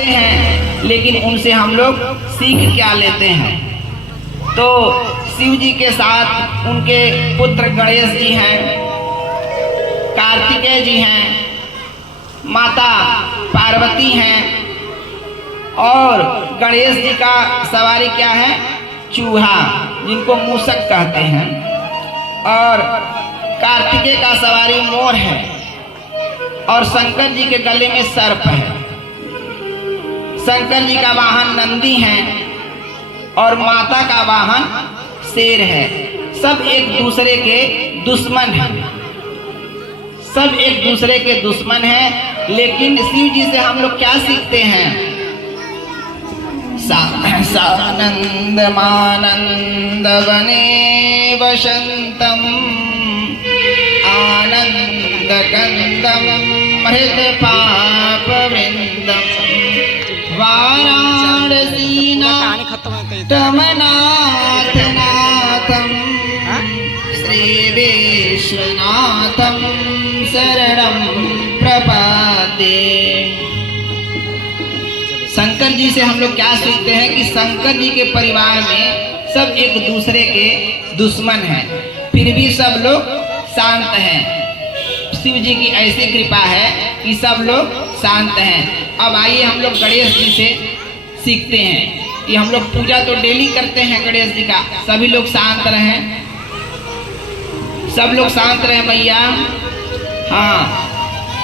करते हैं, लेकिन उनसे हम लोग सीख क्या लेते हैं? तो शिव जी के साथ उनके पुत्र गणेश जी हैं, कार्तिकेय जी हैं, माता पार्वती हैं, और गणेश जी का सवारी क्या है? चूहा, जिनको मूषक कहते हैं, और कार्तिकेय का सवारी मोर है, और शंकर जी के गले में सर्प है। शंकर जी का वाहन नंदी है और माता का वाहन शेर है। सब एक दूसरे के दुश्मन हैं, सब एक दूसरे के दुश्मन हैं, लेकिन शिव जी से हम लोग क्या सीखते हैं? सानंद मानंद वने वसंतम आनंद कंदम हृद पाप वृंदम वाराणसी नाथ नाथम श्री विश्वनाथम शरणम प्रपद्ये। शंकर जी से हम लोग क्या सीखते हैं कि शंकर जी के परिवार में सब एक दूसरे के दुश्मन हैं, फिर भी सब लोग शांत हैं। शिव जी की ऐसी कृपा है कि सब लोग शांत हैं। अब आइए हम लोग गणेश जी से सीखते हैं कि हम लोग पूजा तो डेली करते हैं गणेश जी का। सभी लोग शांत रहें, सब लोग शांत रहें भैया। हाँ,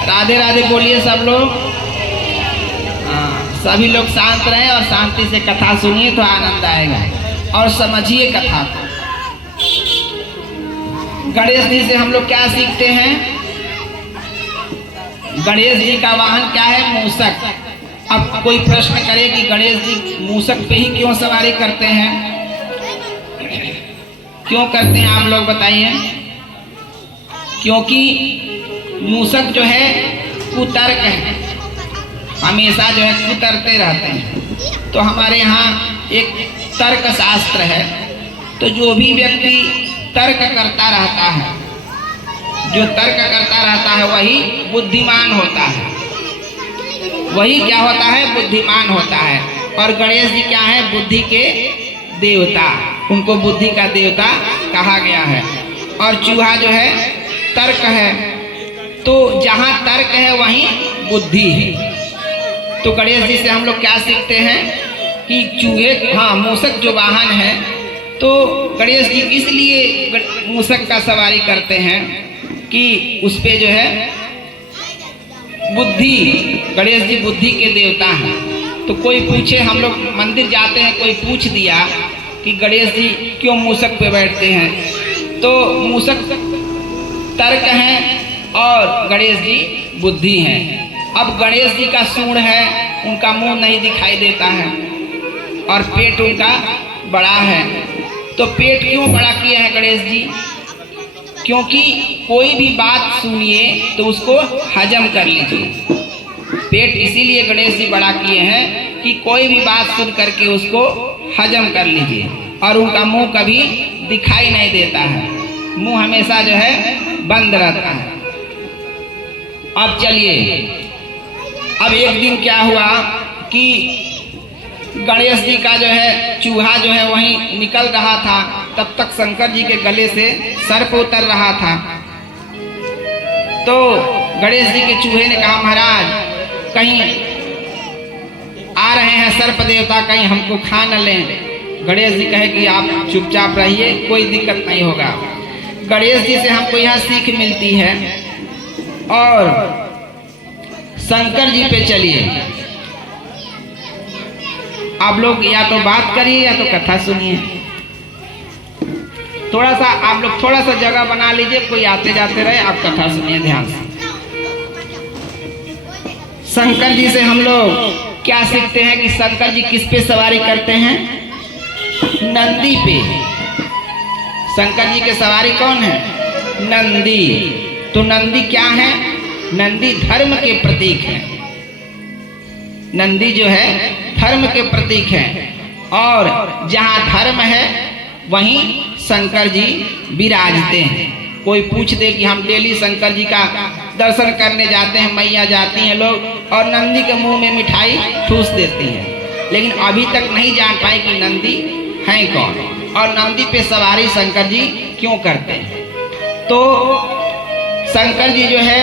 राधे राधे बोलिए सब लोग। हाँ, सभी लोग शांत रहें और शांति से कथा सुनिए तो आनंद आएगा और समझिए कथा को। गणेश जी से हम लोग क्या सीखते हैं? गणेश जी का वाहन क्या है? मूषक। अब कोई प्रश्न करे कि गणेश जी मूषक पे ही क्यों सवारी करते हैं? क्यों करते हैं आप लोग बताइए? क्योंकि मूषक जो है कुतर्क है, हमेशा जो है कुतरते रहते हैं। तो हमारे यहाँ एक तर्क शास्त्र है, तो जो भी व्यक्ति तर्क करता रहता है, जो तर्क करता रहता है वही बुद्धिमान होता है। वही क्या होता है? बुद्धिमान होता है। और गणेश जी क्या है? बुद्धि के देवता, उनको बुद्धि का देवता कहा गया है। और चूहा जो है तर्क है, तो जहाँ तर्क है वहीं बुद्धि है। तो गणेश जी से हम लोग क्या सीखते हैं कि चूहे, हाँ, मूषक जो वाहन है, तो गणेश जी इसलिए मूषक का सवारी करते हैं कि उस पे जो है बुद्धि, गणेश जी बुद्धि के देवता हैं। तो कोई पूछे, हम लोग मंदिर जाते हैं, कोई पूछ दिया कि गणेश जी क्यों मूषक पे बैठते हैं, तो मूषक तर्क हैं और गणेश जी बुद्धि हैं। अब गणेश जी का सूंड है, उनका मुंह नहीं दिखाई देता है और पेट उनका बड़ा है। तो पेट क्यों बड़ा किए हैं गणेश जी? क्योंकि कोई भी बात सुनिए तो उसको हजम कर लीजिए। पेट इसीलिए गणेश जी बड़ा किए हैं कि कोई भी बात सुन करके उसको हजम कर लीजिए। और उनका मुंह कभी दिखाई नहीं देता है, मुंह हमेशा जो है बंद रहता है। अब चलिए, अब एक दिन क्या हुआ कि गणेश जी का जो है चूहा जो है वहीं निकल रहा था, तब तक शंकर जी के गले से सर्प उतर रहा था। तो गणेश जी के चूहे ने कहा, महाराज कहीं आ रहे हैं सर्प देवता, कहीं हमको खा न लें। गणेश जी कहे कि आप चुपचाप रहिए, कोई दिक्कत नहीं होगा। गणेश जी से हमको यह सीख मिलती है। और शंकर जी पे चलिए, आप लोग या तो बात करिए या तो कथा सुनिए। थोड़ा सा आप लोग थोड़ा सा जगह बना लीजिए, कोई आते जाते रहे, आप कथा सुनिए ध्यान से। शंकर जी से हम लोग क्या सीखते हैं कि शंकर जी किस पे सवारी करते हैं? नंदी पे। शंकर जी के सवारी कौन है? नंदी। तो नंदी क्या है? नंदी धर्म के प्रतीक है। नंदी जो है धर्म के प्रतीक है, और जहाँ धर्म है वहीं शंकर जी विराजते हैं। कोई पूछ दे कि हम डेली शंकर जी का दर्शन करने जाते हैं, मैया जाती हैं लोग और नंदी के मुंह में मिठाई ठूस देती हैं, लेकिन अभी तक नहीं जान पाए कि नंदी हैं कौन और नंदी पे सवारी शंकर जी क्यों करते हैं। तो शंकर जी जो है